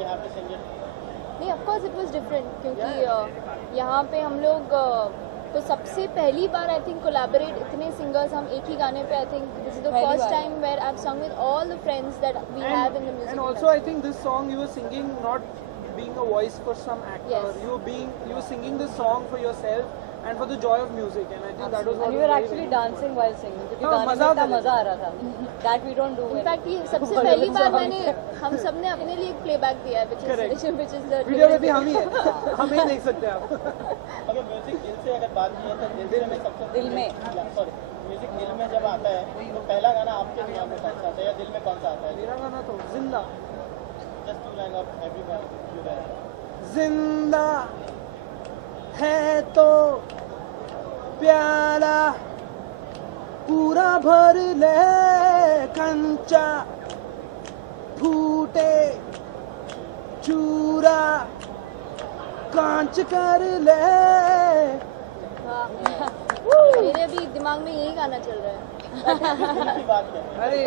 we have to sing it? नहीं, of course it was different क्योंकि यहाँ पे हम लोग तो सबसे पहली बार आई थिंक कोलैबोरेट इतने सिंगर्स हम एक ही गाने पे I think this is the first time where I have sung with all the friends that we have in the music And also I think this song you were singing not being a voice for some actor. Yes. You were singing the song for yourself and for the joy of music, and I think that was what And you was were very, actually very dancing while singing. क्योंकि हाँ, गाने में मजा इतना आता मजा आ रहा था. That we don't do. In fact ये सबसे पहली बार मैंने हम सब ने अपने लिए एक प्लेबैक दिया है which is the वीडियो में भी हम ही है, हमें ही देख सकते हैं आप. अगर म्यूजिक दिल से अगर बात की है तो दिल में सबसे दिल में. सॉरी म्यूजिक दिल में जब आता है तो पहला गाना आपके दिमाग में कौन सा आता है या दिल में कौन सा आता है? मेरा गाना तो जिंदा. Just two line of everyone you guys. जिंदा है तो प्याला पूरा भर ले कंचा फूटे चूरा कांच कर ले. मेरे अभी दिमाग में यही गाना चल रहा है. की बात करें अरे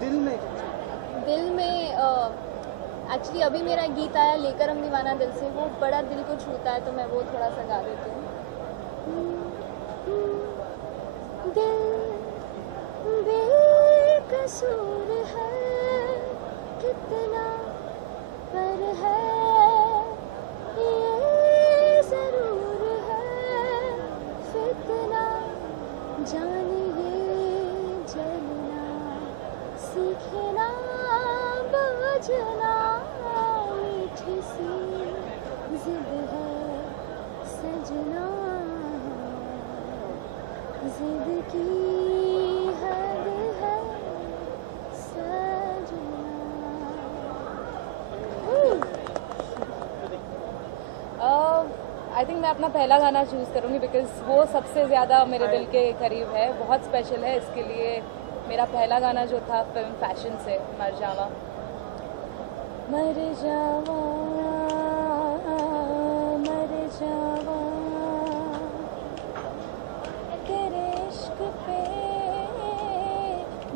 दिल में दिल में एक्चुअली अभी मेरा गीत आया लेकर हम दीवाना दिल से, वो बड़ा दिल को छूता है तो मैं वो थोड़ा सा गा देती हूँ. दिल बेकसूर है कितना पर है ये जरूर है फितना जानिए जलना सीखना बजना मीठी सी जिद है सजना जिद की हद है सजना. आई थिंक मैं अपना पहला गाना चूज़ करूँगी बिकॉज वो सबसे ज़्यादा मेरे दिल के करीब है. बहुत स्पेशल है. इसके लिए मेरा पहला गाना जो था फिल्म फैशन से मर जावा. मर जावा मर जावा तेरे इश्क पे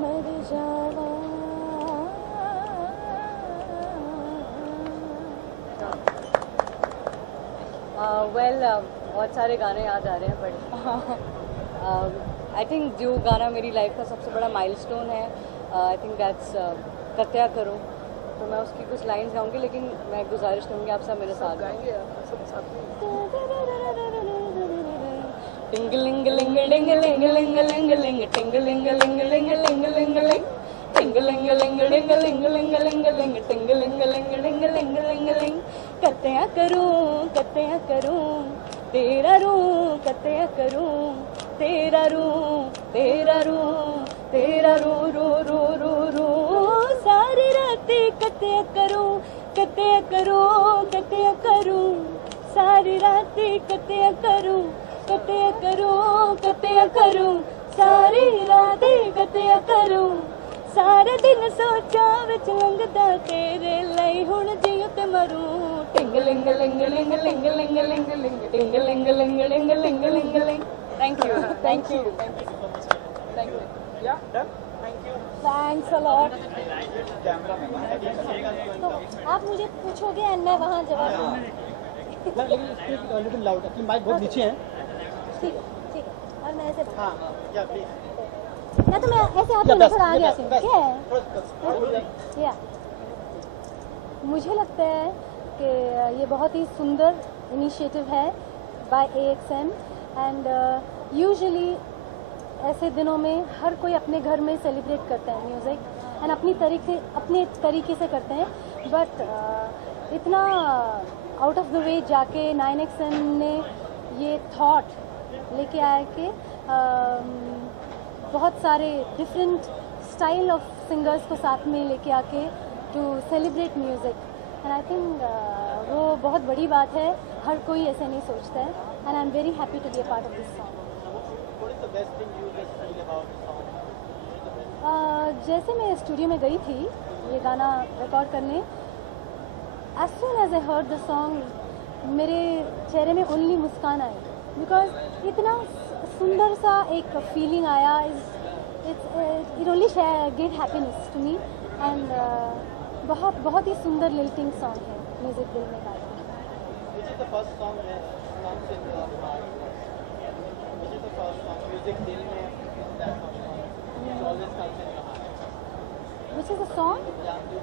मर जावा. वेल बहुत सारे गाने याद आ रहे हैं बट आई थिंक जो गाना मेरी लाइफ का सबसे बड़ा माइलस्टोन है आई थिंक दैट्स कत्या करूँ. तो मैं उसकी कुछ लाइंस गाऊंगी लेकिन मैं गुजारिश करूँगी आप सब मेरे साथ गाएंगे. कत्या करूं तेरा रूं कत्या करूं तेरा रूं तेरा रू रू रू रू रू सारी रातें कत्या करूं सारी रातें कत्या करूं सारी रातें कत्या करूं. सारे दिन सोचा विच लंघदा तेरे लई हुण जियो ते मरूं. टिंग लिंग लिंग लिंग लिंग लिंग लिंग लिंग टिंग लिंग लिंग लिंग लिंग लिंग लिंग. Thank you thank you thank you. Yeah, done. Thank you. Thanks a lot. तो आप मुझे पूछोगे एंड मैं वहाँ जवाब दूँगी. लेकिन लिटिल लाउड कि माइक बहुत नीचे है. ठीक है और मैं ऐसे हाँ या प्लीज या तो मैं ऐसे हाथ में थोड़ा आगे आती हूँ. क्या है या मुझे लगता है कि ये बहुत ही सुंदर इनिशिएटिव है बाय AXM एंड यूजुअली ऐसे दिनों में हर कोई अपने घर में सेलिब्रेट करते हैं म्यूज़िक एंड अपने तरीके से करते हैं. बट इतना आउट ऑफ द वे जाके 9XM ने ये थॉट लेके आया कि बहुत सारे डिफरेंट स्टाइल ऑफ सिंगर्स को साथ में लेके आके to celebrate music and I think वो बहुत बड़ी बात है. हर कोई ऐसे नहीं सोचता है and I am very happy to be a part of this song. जैसे मैं स्टूडियो में गई थी ये गाना रिकॉर्ड करने, as soon as I heard the song मेरे चेहरे में ओनली मुस्कान आई बिकॉज इतना सुंदर सा एक फीलिंग आया. It only gave happiness to me and बहुत ही सुंदर लिल्टिंग सॉन्ग है म्यूजिक दिल में गाया। Which is the first song that comes in your heart? Which is the first song? Music Dil Mein is that first song. It always comes in your heart. Which is a song? Yeah. The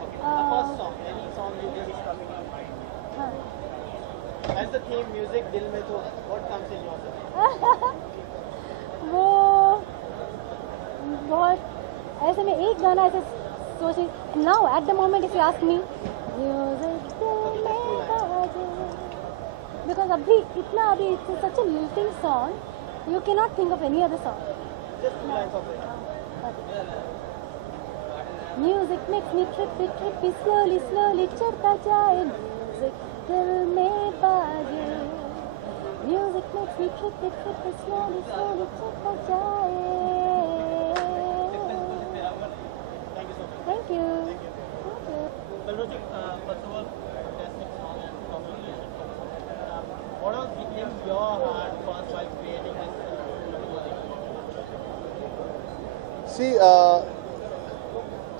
first song. Any song you just coming in your mind. हाँ। As the theme Music Dil Mein, so what comes in your mind? वो बहुत ऐसे में एक गाना ऐसे सोच now at the moment if you ask me because अभी it's such a lilting song you can not think of any other song. Just 2 lines of it. Music makes me trippy slowly चढ़ता जाए music दिल में बाजे music makes me trippy slowly चढ़ता जाए। Thank you so much. Thank you. Balroji, first of all, fantastic song and congratulations. What was in your heart first while creating this music? सी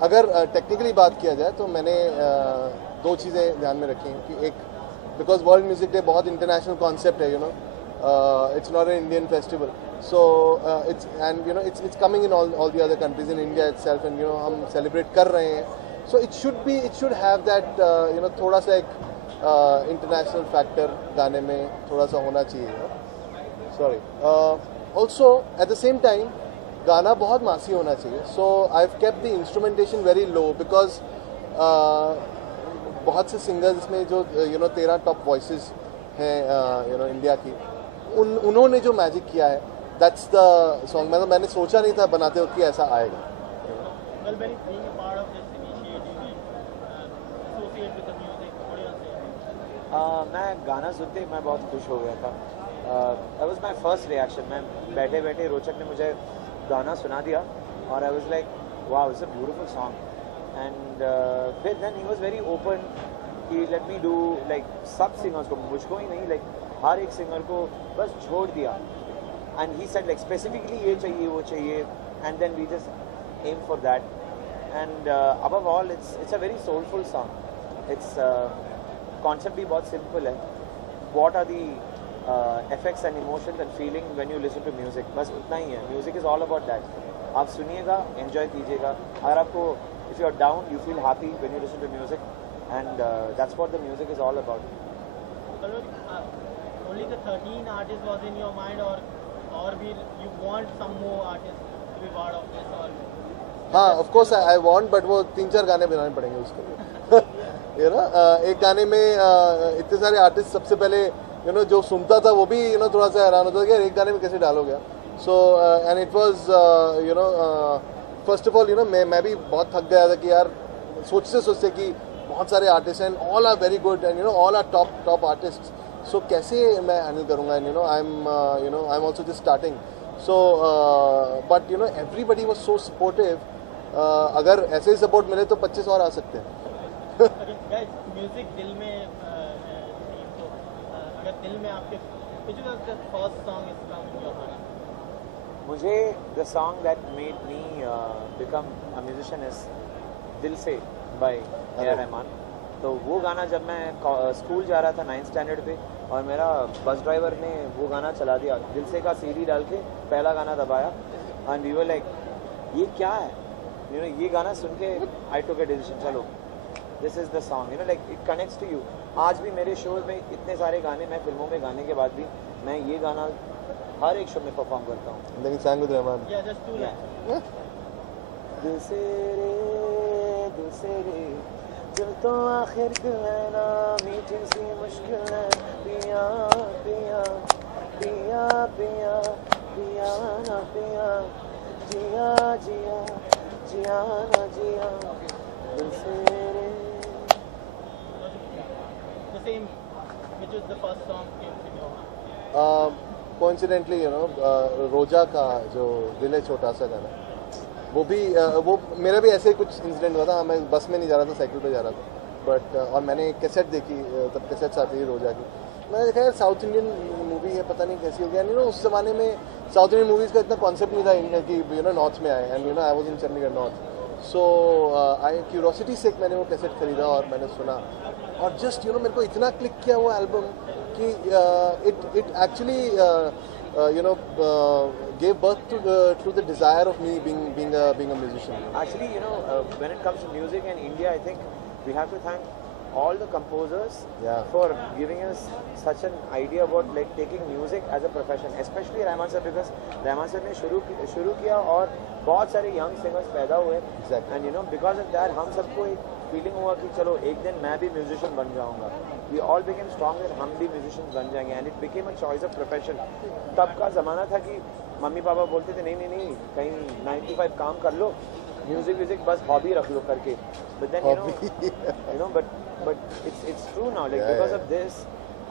अगर technically बात किया जाए तो मैंने दो चीज़ें ध्यान में रखी हैं कि एक बिकॉज वर्ल्ड म्यूजिक डे बहुत इंटरनेशनल कॉन्सेप्ट है it's not an Indian festival, so it's coming in all the other countries, in India itself, and हम celebrate कर रहे हैं, so it should have that थोड़ा सा एक international factor गाने में थोड़ा सा होना चाहिए, also at the same time गाना बहुत मासी होना चाहिए, so I've kept the instrumentation very low because बहुत से सिंगर्स में जो 13 टॉप वॉइसेस हैं इंडिया की, उन्होंने जो मैजिक किया है, दैट्स द सॉन्ग। मैंने सोचा नहीं था बनाते वक्त कि ऐसा आएगा। Well, being a part of this initiative and associate with the music, what do you say? मैं गाना सुनते ही मैं बहुत खुश हो गया था। That was my first reaction. मैं बैठे बैठे रोचक ने मुझे गाना सुना दिया और I was like, wow, it's a beautiful song. And फिर then he was very open. He let me do like सब सिंगर्स को, मुझको ही नहीं, like हर एक सिंगर को बस छोड़ दिया, and he said like specifically ये चाहिए वो चाहिए, and then we just aim for that, and above all it's a very soulful song. It's concept भी बहुत simple है. What are the effects and emotions and feeling when you listen to music, बस उतना ही है. Music is all about that. आप सुनिएगा, enjoy कीजिएगा. अगर आपको if you are down, you feel happy when you listen to music, and that's what the music is all about. Only the 13 artists was in your mind, or भी you want some more artists to be part of this, or? हाँ, of course I want, but वो 3-4 गाने बनाने पड़ेंगे उसके लिए। एक गाने में इतने सारे आर्टिस्ट, सबसे पहले जो सुनता था वो भी थोड़ा सा हैरान होता था कि यार एक गाने में कैसे डालोगे। So and it was first of all मैं भी बहुत थक गया था कि यार सोचते कि बहुत सारे आर्टिस्ट हैं, all are very good and all are top artist, so कैसे मैं हैंडल करूँगा, I am also just starting, so but everybody was so supportive. अगर ऐसे ही सपोर्ट मिले तो 25 और आ सकते हैं। म्यूजिक दिल में तो अगर दिल में आपके first song is coming your heart, मुझे the song that made me become a musician is Dil Se bye AR. Rahman. तो वो गाना जब मैं स्कूल जा रहा था 9th स्टैंडर्ड पे, और मेरा बस ड्राइवर ने वो गाना चला दिया, दिल से का सीडी डाल के पहला गाना दबाया, एंड वी वर लाइक ये क्या है, ये गाना सुन के आई टुक अ डिसीजन, चलो this is the song, like it connects to you. आज भी मेरे शोज में इतने सारे गाने मैं फिल्मों में गाने के बाद भी मैं ये गाना हर एक शो में परफॉर्म करता हूँ। लेकिन sang with Rahman. yeah, just 2 lines. दिल से रे दिल तो आखिर क्यों है ना, मीठी सी मुश्किल है, पिया पिया पिया पिया पिया ना पिया, जिया जिया जिया ना जिया, दिल से रे। The same, which is the first song came in your heart? Coincidentally रोजा का जो दिल है छोटा सा गाना, वो भी वो मेरा भी ऐसे कुछ इंसिडेंट हुआ था। मैं बस में नहीं जा रहा था, साइकिल पे जा रहा था, बट और मैंने कैसेट देखी, तब कैसेट्स आती थी रोजा की। मैंने देखा यार साउथ इंडियन मूवी है, पता नहीं कैसी हो गया। उस ज़माने में साउथ इंडियन मूवीज़ का इतना कॉन्सेप्ट नहीं था कि नॉर्थ में आए, and I was in Chandigarh north, so I curiosity से मैंने वो कैसेट खरीदा और मैंने सुना और जस्ट मेरे को इतना क्लिक किया वो एल्बम कि it actually gave birth to the desire of me being a musician. Actually, when it comes to music in India, I think we have to thank all the composers for giving us such an idea about like taking music as a profession, especially Rahman sir, because Rahman sir ने शुरू किया और बहुत सारे young singers पैदा हुए. Exactly. And because of that हम सबको एक फीलिंग हुआ कि चलो एक दिन मैं भी म्यूजिशियन बन जाऊंगा. We all became strong that हम भी म्यूजिशियन बन जाएंगे and it became a choice of profession. तब का ज़माना था कि मम्मी पापा बोलते थे नहीं कहीं 9 to 5 काम कर लो, म्यूजिक बस हॉबी रख लो करके. But then but it's true now, like because of this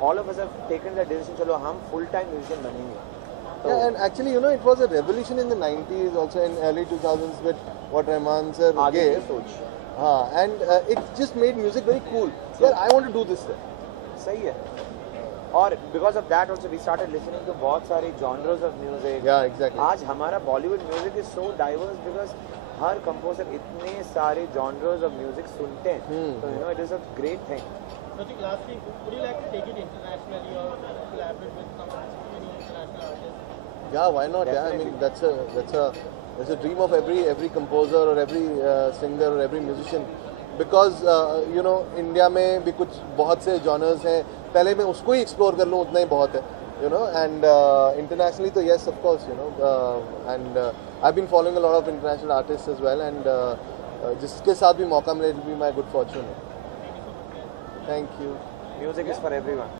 all of us have taken the decision चलो हम full time musician बनेंगे. Yeah, and actually, it was a revolution in the 90s, also in early 2000s with what Rahman sir gave. And it just made music very cool. Yeah, I want to do this. सही है. और because of that also we started listening to बहुत सारे genres of music. Yeah, exactly. आज हमारा Bollywood music is so diverse because her composer इतने सारे genres of music सुनते हैं. So it is a great thing. Pratik, lastly, would you like to take it internationally or collaborate with some any international artists? Yeah, why not? Yeah, I mean that's a dream of every composer or every singer or every musician. Because India में भी कुछ बहुत से genres हैं, पहले मैं उसको ही explore कर लूँ उतना ही बहुत है, and internationally तो yes of course, and I've been following a lot of international artists as well, and जिसके साथ भी मौका मिले, it will be my good fortune. Thank you. Music is for everyone.